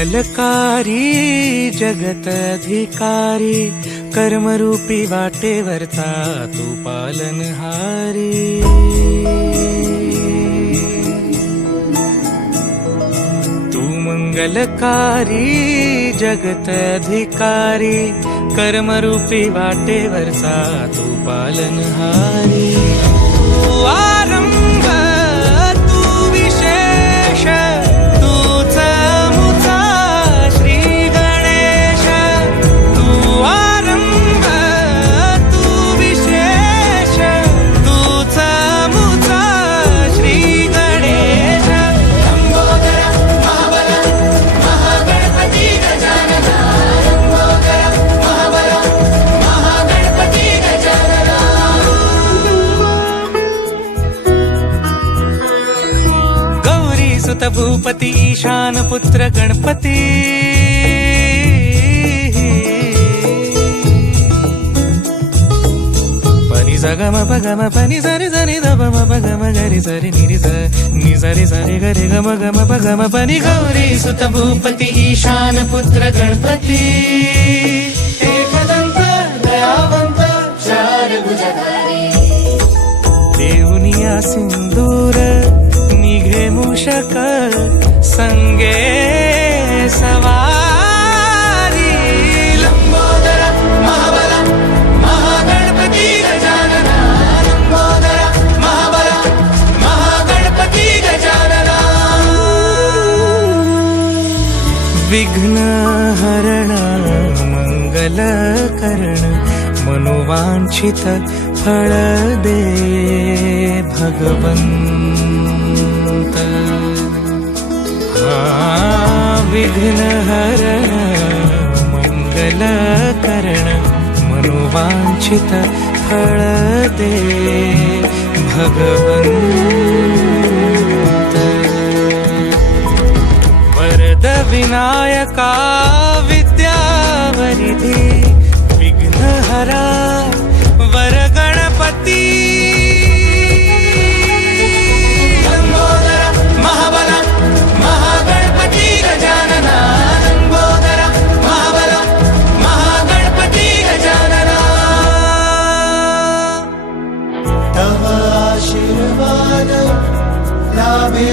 मंगलकारी जगत अधिकारी, कर्मरूपी वाटेवरचा तू पालनहारी। तू मंगलकारी जगत अधिकारी, कर्मरूपी वाटेवरचा तू पालनहारी। तू आरंभ तू विशेष, तूच मुचा श्री गणेश। तू आरंभ तू विशेष, तूच मुचा श्री गणेश। लंबोदर महाबल महागणपती गजानना, लंबोदर महाबल महागणपती गजानना। गौरी सुत भूपती ईशान पुत्र गणपती, पनी सगम पगम पनी सरि सनि धम पगम गरि सरि निरि स नि सरि सरि गरि गम गम पगम पनी। गौरी सुत भूपती ईशान पुत्र गणपती, एकदंत दयावंत चार भुजधारी। देऊनिया सिंदूर निघे मूषक, संगे सवारी। लंबोदर महाबल महागणपती गजानना, लंबोदर महाबल महागणपती गजानना। विघ्न हरण मंगल करण, मनोवांछित फळ दे भगवंत। विघ्न हरण मंगल करण, मनोवांछित फळ दे भगवंत। वरद विनायका विद्यावरिधी, विघ्नहरा वर गणपती। लंबोदर महाबल महागणपती गजानना, लंबोदर महाबल महागणपती गजानना। तव आशीर्वाद लाभे